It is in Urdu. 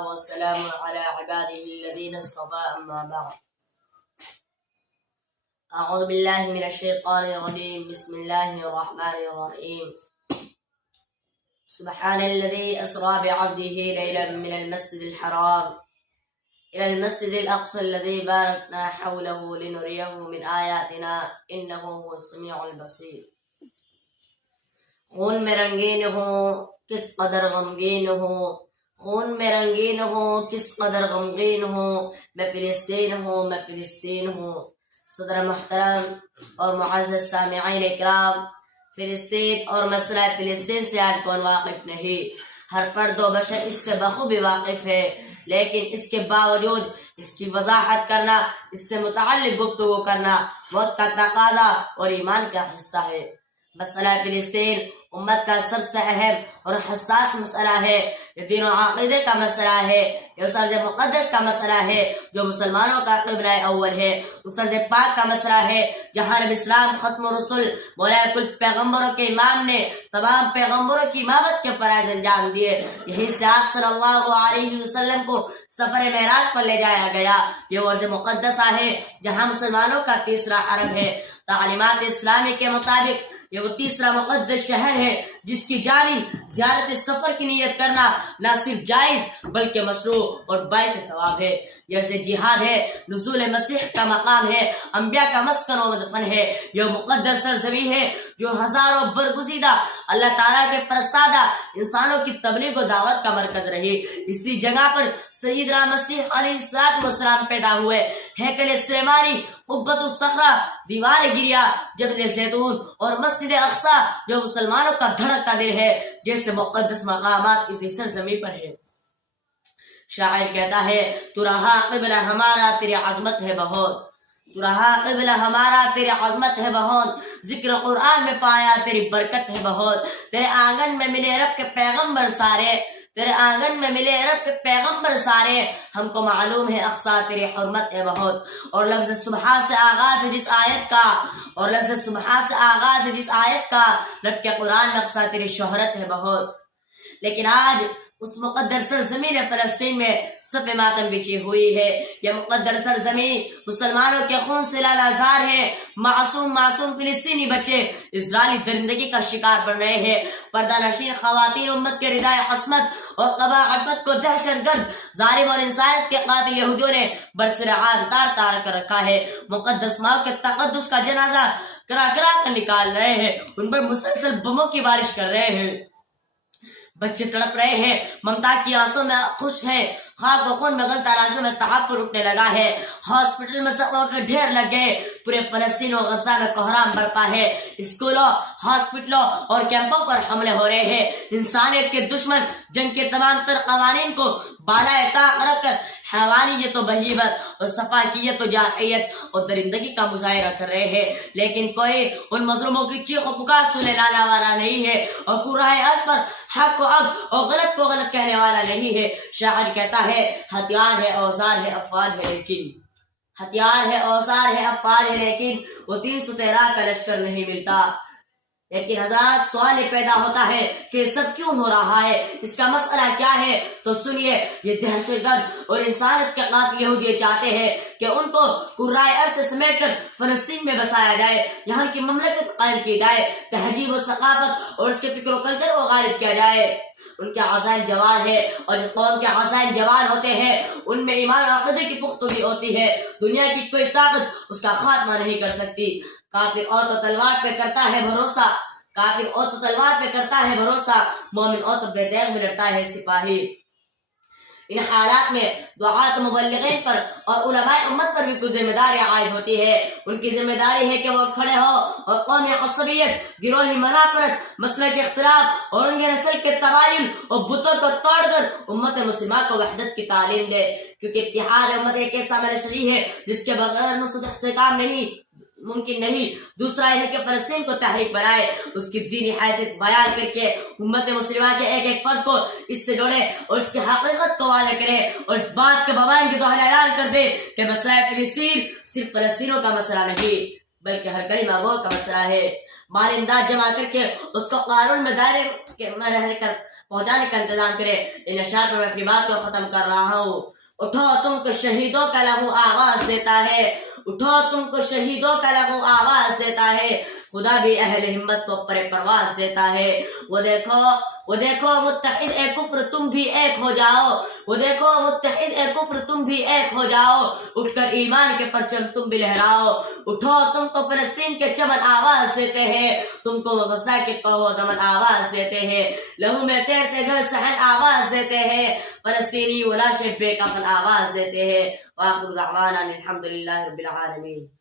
والصلاة والسلام على عباده الذين اصطفى أما بعد. أعوذ بالله من الشيطان الرجيم. بسم الله الرحمن الرحيم. سبحان الذي أسرى بعبده ليلا من المسجد الحرام إلى المسجد الأقصى الذي باركنا حوله لنريه من آياتنا إنه هو السميع البصير. خون میں رنگین ہوں کس قدر غمگین ہوں، خون میں رنگین ہوں کس قدر غمگین ہوں، میں فلسطین ہوں، میں فلسطین ہوں. صدر محترم اور معزز سامعین اکرام، فلسطین اور مسئلہ فلسطین سے آج کون واقف نہیں؟ ہر فرد و بشر اس سے بخوبی واقف ہے، لیکن اس کے باوجود اس کی وضاحت کرنا، اس سے متعلق گفتگو کرنا وقت کا تقاضا اور ایمان کا حصہ ہے. مسئلہ فلسطین امت کا سب سے اہم اور حساس مسئلہ ہے. یہ دین و عقیدے کا مسئلہ ہے، یہ اس ارض مقدس کا مسئلہ ہے جو مسلمانوں کا قبلہ اول ہے، اس ارض پاک کا مسئلہ ہے جہاں نبی اسلام ختم رسول مولا کل پیغمبروں کے امام نے تمام پیغمبروں کی امامت کے فرائض انجام دیے. یہیں سے آپ صلی اللہ علیہ وسلم کو سفر معراج پر لے جایا گیا. یہ وہ ارض مقدسہ ہے جہاں مسلمانوں کا تیسرا حرم ہے. تعلیمات اسلامی کے مطابق یہ وہ تیسرا مقدس شہر ہے جس کی جانب زیارت سفر کی نیت کرنا نہ صرف جائز بلکہ مشروع اور باعث ثواب ہے. یہ جہاد ہے، نزول مسیح کا مقام ہے، انبیاء کا مسکن و مدفن ہے. یہ مقدس سرزمین ہے جو ہزاروں برگزیدہ اللہ تعالیٰ کے فرستادہ انسانوں کی تبلیغ و دعوت کا مرکز رہی. اسی جگہ پر سیدنا مسیح علیہ السلام پیدا ہوئے. ہیکل سلیمانی، قبۃ الصخرہ، دیوار گریا، جبل زیتون اور مسجد اقصی جو مسلمانوں کا دھڑکتا دل ہے، جیسے مقدس مقامات اسی سرزمین پر ہے. شاعر کہتا ہے تو رہا قبلہ ہمارا تیری عظمت ہے بہت، تو رہا قبلہ ہمارا تیری عظمت ہے بہت، ذکر قرآن میں پایا تیری برکت ہے بہت. تیرے آنگن میں ملے رب کے پیغمبر سارے، تیرے آنگن میں ملے رب کے پیغمبر سارے، ہم کو معلوم ہے اقصی تیری حرمت ہے بہت. اور لفظ سبحان سے آغاز ہے جس آیت کا، اور لفظ سبحان سے آغاز ہے جس آیت کا، رب کے قرآن میں اقصی تیری شہرت ہے بہت. لیکن آج اس مقدر سرزمین فلسطین میں صف ماتم بچھی ہوئی ہے. یہ مقدر سرزمین مسلمانوں کے خون سے لالازار ہے. معصوم فلسطینی بچے اسرائیلی درندگی کا شکار بن رہے ہیں. پردہ نشین خواتین امت کے ردائے عصمت اور قباحت کو دہشت گرد ظالم اور انسانیت کے قاتل یہودیوں نے برسرعان تار کر رکھا ہے. مقدس ماں کے تقدس کا جنازہ کرا کر نکال رہے ہیں، ان پر مسلسل بموں کی بارش کر رہے ہیں. بچے تڑپ رہے ہیں، ممتا کی آنسوں میں خوش ہیں، خاک و خون میں غلط تلاشوں میں تحفر اٹھنے لگا ہے. ہاسپٹل میں سب کے ڈھیر لگ گئے، پورے فلسطین و غزہ میں کوہرام برپا ہے. اسکولوں، ہاسپٹلوں اور کیمپوں پر حملے ہو رہے ہیں. انسانیت کے دشمن جنگ کے تمام تر قوانین کو بالائے طاق رکھ کر حیوانیت و بہیمت اور صفاکیت و جارحیت اور درندگی کا مظاہرہ کر رہے ہیں. لیکن کوئی ان مظلوموں کی چیخ و پکار سننے لانا والا نہیں ہے، اور کوراہ ارض پر حق کو حق اور غلط کو غلط کہنے والا نہیں ہے. شاعر کہتا ہے ہتھیار ہے اوزار ہے افواج ہے لیکن، ہتھیار ہے اوزار ہے افواج ہے لیکن وہ 313 کا لشکر نہیں ملتا. لیکن حضرات سوال پیدا ہوتا ہے کہ سب کیوں ہو رہا ہے، اس کا مسئلہ کیا ہے؟ تو سنیے، یہ دہشت گرد اور انسانیت کے قاتل یہودی چاہتے ہیں کہ ان کو قرائے ارض سے سمیٹ کر فلسطین میں بسایا جائے، یہاں کی مملکت قائم کی جائے، تہذیب و ثقافت اور اس کے فکر و کلچر کو غالب کیا جائے. ان کے عزائم جوان ہے، اور جو قوم کے عزائم جوان ہوتے ہیں ان میں ایمان و عقیدے کی پختگی ہوتی ہے. دنیا کی کوئی طاقت اس کا خاتمہ نہیں کر سکتی. کافر اوت و تلوار پہ کرتا ہے بھروسہ، کافر اوت و تلوار پہ کرتا ہے بھروسہ، مومن اوت و بیدیغ میں لڑتا ہے سپاہی. ان حالات میں دعات مبلغین پر اور علماء امت پر بھی کچھ ذمہ داری عائد ہوتی ہے. ان کی ذمہ داری ہے کہ وہ کھڑے ہو اور قومی عصبیت، گروہی منافرت، مسلک اختلاف اور ان کے نسل کے تباین اور بتوں کو توڑ کر امت مسلمہ کو وحدت کی تعلیم دے. کیونکہ اتحاد امت ایک ایسا منشری ہے جس کے بغیر نصرت استحکام نہیں ممکن نہیں. دوسرا یہ ہے کہ فلسطین کو تحریک بنائے، اس کی دینی حیثیت بیان کر کے امت مسلمہ کے ایک ایک فرد کو اس سے جوڑے اور اس کی حقیقت کو واضح کرے، اور اس بات کے بوائن کے دوہرا اعلان کر دے کہ مسئلہ فلسطین صرف فلسطینوں کا مسئلہ نہیں بلکہ ہر کلمہ گو کا مسئلہ ہے. مال امداد جمع کر کے اس کو قانون میں دائرے میں رہ کر پہنچانے کا انتظام کرے. ان اشعار پر میں اپنی بات کو ختم کر رہا ہوں. اٹھو تم کو شہیدوں کا لہو آواز دیتا ہے. اٹھو تم کو شہیدوں کا لہو آواز دیتا ہے. خدا بھی اہل ہمت کو پر پرواز دیتا ہے. وہ دیکھو متحد اے کفر تم بھی ایک ہو جاؤ. وہ دیکھو متحد اے کفر تم بھی ایک ہو جاؤ. اٹھ کر ایمان کے پرچم تم بھی لہراؤ. اٹھو تم کو فلسطین کے چمن آواز دیتے ہیں. تم کو غزہ کے قہو دمن آواز دیتے ہیں. لہو میں تیرتے گھر صحن آواز دیتے ہیں. فلسطینی ولاشے بے کفن آواز دیتے ہیں. وآخر دعوانا الحمدللہ رب العالمین.